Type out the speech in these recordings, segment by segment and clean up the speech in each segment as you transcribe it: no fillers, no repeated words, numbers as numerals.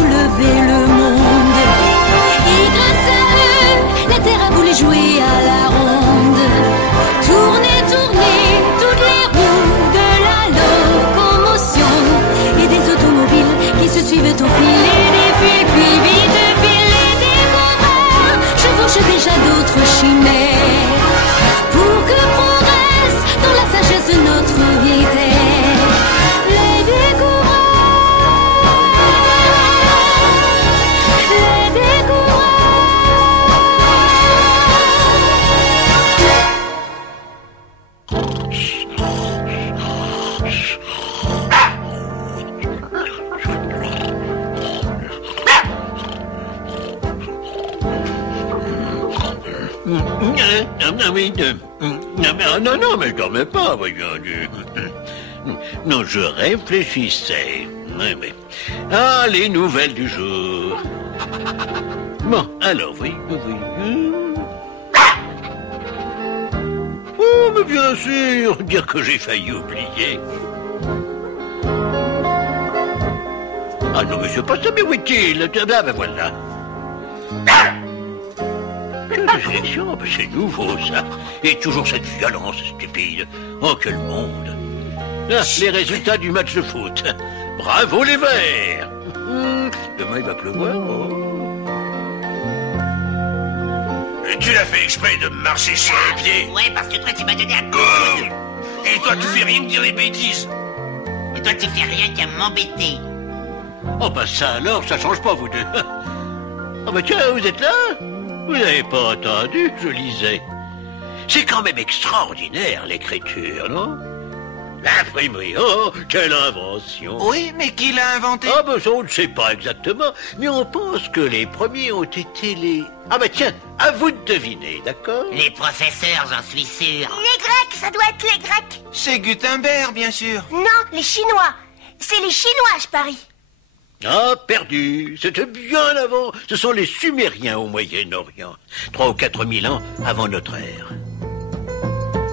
soulever le monde. Et grâce à eux, la terre a voulu jouer à la ronde. Tourner, tourner, toutes les roues de la locomotion. Et des automobiles qui se suivent au fil et des fils, puis vite filer des coureurs chevauchent déjà d'autres chimères. Pour que progresse dans la sagesse notre vieille terre. Les découvreurs, les découvreurs. Non, mais quand même pas, voyons. Non, je réfléchissais. Oui, oui. Ah, les nouvelles du jour. Bon, alors, oui. Oh, mais bien sûr, dire que j'ai failli oublier. Ah non, mais c'est pas ça, mais où est-il? Ah, ben voilà. Élection, c'est nouveau, ça. Et toujours cette violence stupide. Oh, quel monde. Ah, les résultats du match de foot. Bravo, les Verts. Demain, il va pleuvoir. Oh. Et tu l'as fait exprès de me marcher sur les pieds. Ouais, parce que toi, tu m'as donné un coup. Et toi, tu fais rien que dire des bêtises. Et toi, tu fais rien qu'à m'embêter. Oh, bah ça alors, ça change pas, vous deux. Oh, bah tiens, vous êtes là? Vous n'avez pas entendu, je lisais. C'est quand même extraordinaire, l'écriture, non? L'imprimerie, oh, quelle invention! Oui, mais qui l'a inventé? Ah ben ça, on ne sait pas exactement, mais on pense que les premiers ont été les... Ah ben tiens, à vous de deviner, d'accord? Les professeurs, j'en suis sûr. Les Grecs, ça doit être les Grecs. C'est Gutenberg, bien sûr. Non, les Chinois. C'est les Chinois, je parie. Ah, perdu. C'était bien avant. Ce sont les Sumériens au Moyen-Orient. 3 ou 4 000 ans avant notre ère.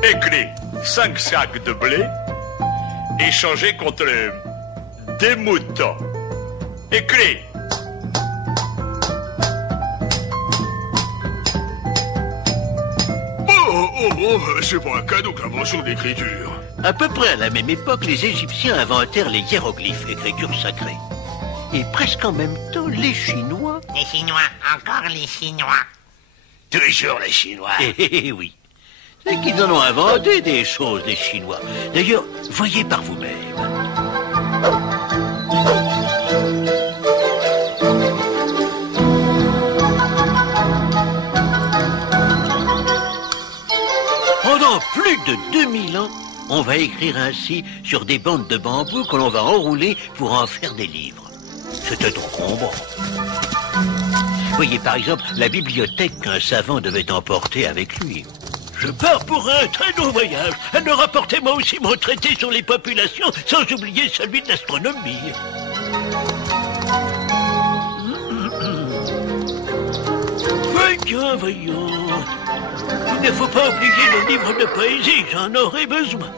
Écrit 5 sacs de blé échangés contre des moutons. Écrit. Oh, c'est pas un cadeau que l'invention d'écriture. À peu près à la même époque, les Égyptiens inventèrent les hiéroglyphes, écriture sacrée. Et presque en même temps, les Chinois... Les Chinois, encore les Chinois. Toujours les Chinois. Eh oui. C'est qu'ils en ont inventé des choses, les Chinois. D'ailleurs, voyez par vous-même. Pendant plus de 2000 ans, on va écrire ainsi sur des bandes de bambou que l'on va enrouler pour en faire des livres. C'était encombrant. Voyez par exemple la bibliothèque qu'un savant devait emporter avec lui. Je pars pour un très long voyage. Alors rapportez-moi aussi mon traité sur les populations, sans oublier celui de l'astronomie. Voyons. Il ne faut pas oublier le livre de poésie, j'en aurai besoin.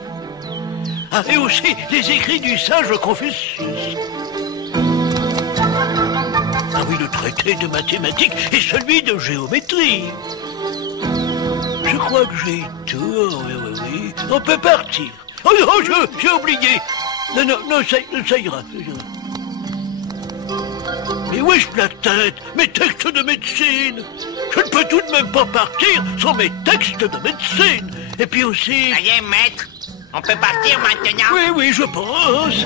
Ah, et aussi les écrits du sage Confucius. Ah oui, le traité de mathématiques et celui de géométrie. Je crois que j'ai tout. Oui. On peut partir. Oh, j'ai oublié. Non, ça ira. Mais où est-ce la tête? Mes textes de médecine. Je ne peux tout de même pas partir sans mes textes de médecine. Et puis aussi... Ça y est, maître. On peut partir maintenant? Oui, je pense.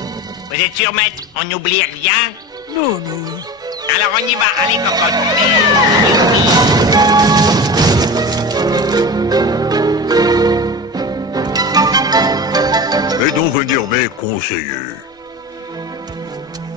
Vous êtes sûr, maître? On n'oublie rien? Non. Alors on y va. Allez, cocotte. Et donc venir mes conseillers.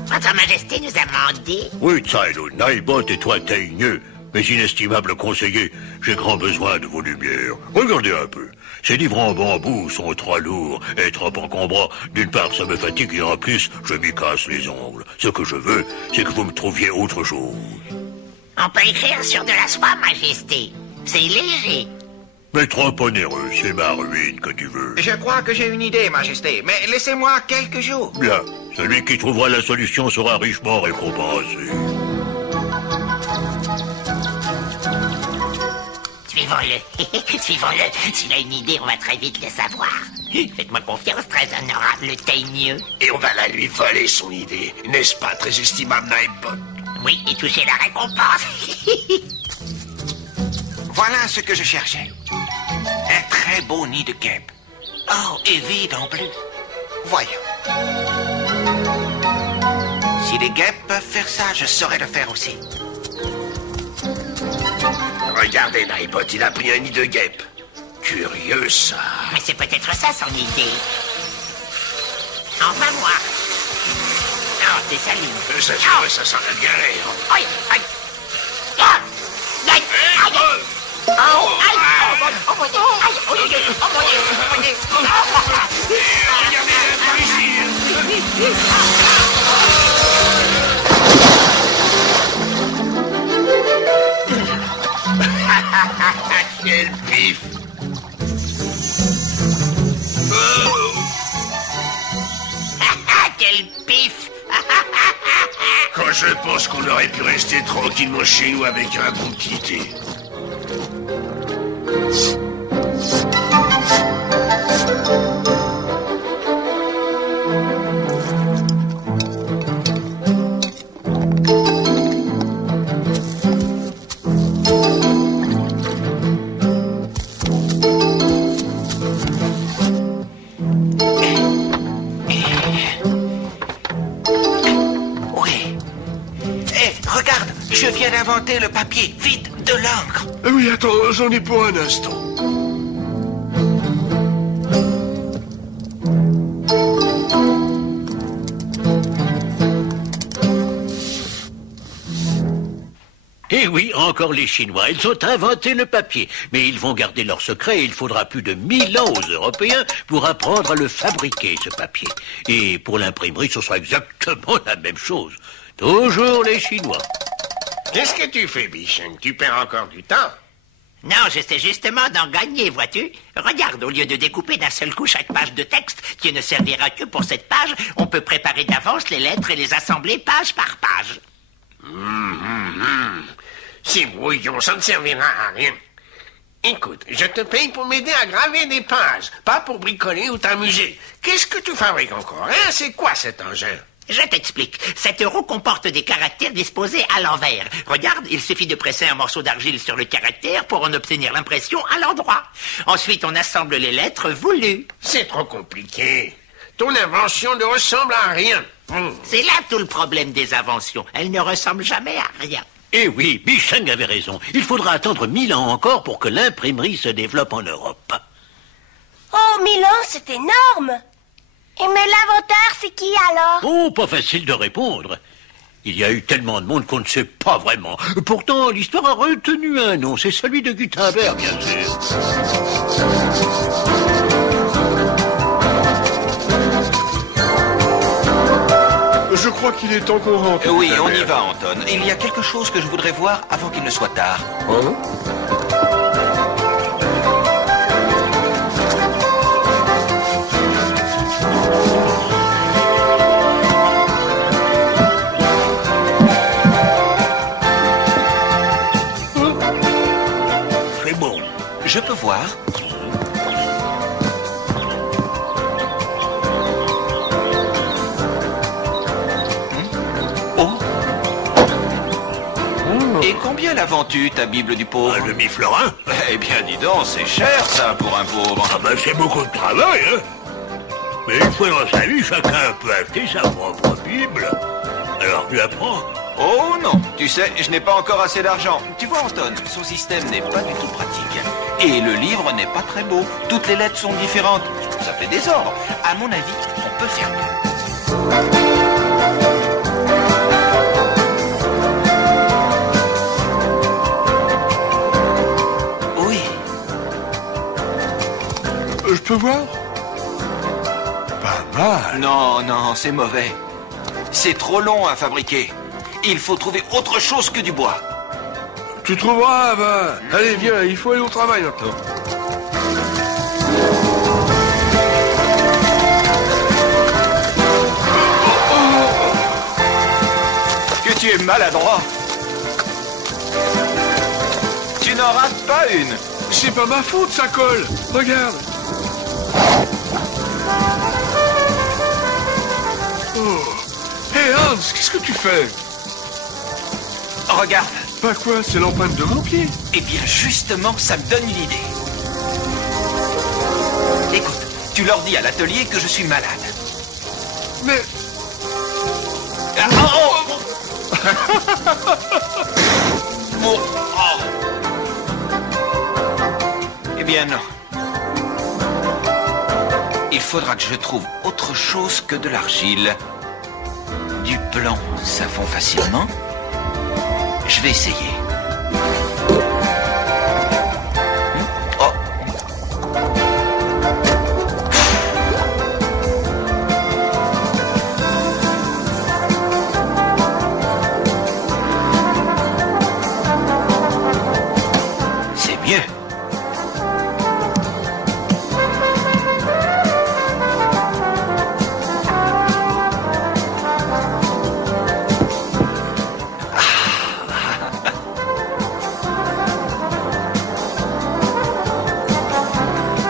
Votre Majesté nous a mandé. Oui, Tsilo, Naibot et toi, Teigneux, mes inestimables conseillers, j'ai grand besoin de vos lumières. Regardez un peu. Ces livres en bambou sont trop lourds et trop encombrants. D'une part, ça me fatigue et en plus, je m'y casse les ongles. Ce que je veux, c'est que vous me trouviez autre chose. On peut écrire sur de la soie, Majesté. C'est léger. Mais trop onéreux, c'est ma ruine que tu veux. Je crois que j'ai une idée, Majesté, mais laissez-moi quelques jours. Bien, Celui qui trouvera la solution sera richement récompensé. Suivons-le. Suivons-le. S'il a une idée, on va très vite le savoir. Faites-moi confiance, très honorable teigneux. Et on va la lui voler, son idée. N'est-ce pas, très estimable Nightbot? Oui, et toucher la récompense. Voilà ce que je cherchais. Un très beau nid de guêpes. Oh, et vide en plus. Voyons. Si les guêpes peuvent faire ça, je saurais le faire aussi. Regardez, Nightbot, il a pris un nid de guêpes. Curieux, ça. Mais c'est peut-être ça son idée. Enfin, moi. Oh, t'es sali. Ça sent la diarrhée. Aïe, aïe. Ah, aïe, aïe. Oh, aïe. Oh, mon Dieu. Aïe, oh, mon Dieu. Oh, mon Dieu. Oh, mon Dieu. Regardez, par ici. Quel pif. Quel pif. Quand je pense qu'on aurait pu rester tranquillement chez nous avec un bon petit thé. Je viens d'inventer le papier. Vite, de l'encre. Oui, attends, j'en ai pour un instant. Eh oui, encore les Chinois. Ils ont inventé le papier. Mais ils vont garder leur secret et il faudra plus de 1000 ans aux Européens pour apprendre à le fabriquer, ce papier. Et pour l'imprimerie, ce sera exactement la même chose. Toujours les Chinois. Qu'est-ce que tu fais, Bichon? Tu perds encore du temps? Non, j'essaie justement d'en gagner, vois-tu? Regarde, au lieu de découper d'un seul coup chaque page de texte qui ne servira que pour cette page, on peut préparer d'avance les lettres et les assembler page par page. C'est brouillon, ça ne servira à rien. Écoute, je te paye pour m'aider à graver des pages, pas pour bricoler ou t'amuser. Qu'est-ce que tu fabriques encore, hein? C'est quoi cet engin? Je t'explique. Cette roue comporte des caractères disposés à l'envers. Regarde, il suffit de presser un morceau d'argile sur le caractère pour en obtenir l'impression à l'endroit. Ensuite, on assemble les lettres voulues. C'est trop compliqué. Ton invention ne ressemble à rien. C'est là tout le problème des inventions. Elles ne ressemblent jamais à rien. Eh oui, Bicheng avait raison. Il faudra attendre 1000 ans encore pour que l'imprimerie se développe en Europe. Oh, 1000 ans, c'est énorme. Et mais l'inventeur, c'est qui alors? Oh, pas facile de répondre. Il y a eu tellement de monde qu'on ne sait pas vraiment. Pourtant, l'histoire a retenu un nom. C'est celui de Gutenberg, bien sûr. Je crois qu'il est temps qu'on rentre. Oui, on y va, Anton. Il y a quelque chose que je voudrais voir avant qu'il ne soit tard. Hein? C'est bon. Je peux voir? Et combien la vends-tu, ta Bible du pauvre? Un demi-florin? Eh bien, dis donc, c'est cher, ça, pour un pauvre. Ah ben, c'est beaucoup de travail, hein. Mais une fois dans sa vie, chacun peut acheter sa propre Bible. Alors tu apprends. Oh non, tu sais, je n'ai pas encore assez d'argent. Tu vois, Anton, son système n'est pas du tout pratique. Et le livre n'est pas très beau. Toutes les lettres sont différentes. Ça fait désordre. À mon avis, on peut faire mieux. Oui. Je peux voir? Pas mal. Non, non, c'est mauvais. C'est trop long à fabriquer. Il faut trouver autre chose que du bois. Tu trouveras, va. Allez, viens, il faut aller au travail maintenant. Oh, tu es maladroit. Tu n'en rates pas une. C'est pas ma faute, ça colle. Regarde. Oh. Hé Hans, qu'est-ce que tu fais? Regarde. Pas quoi, c'est l'empreinte de mon pied. Eh bien, justement, ça me donne une idée. Écoute, tu leur dis à l'atelier que je suis malade. Mais... Ah, oh, oh. Oh. Eh bien, non. Il faudra que je trouve autre chose que de l'argile. Du blanc, ça fond facilement. Je vais essayer. Oh. C'est mieux.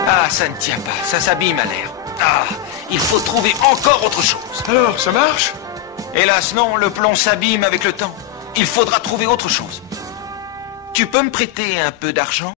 Ah, ça ne tient pas. Ça s'abîme à l'air. Ah, il faut trouver encore autre chose. Alors, ça marche? Hélas, non, le plomb s'abîme avec le temps. Il faudra trouver autre chose. Tu peux me prêter un peu d'argent ?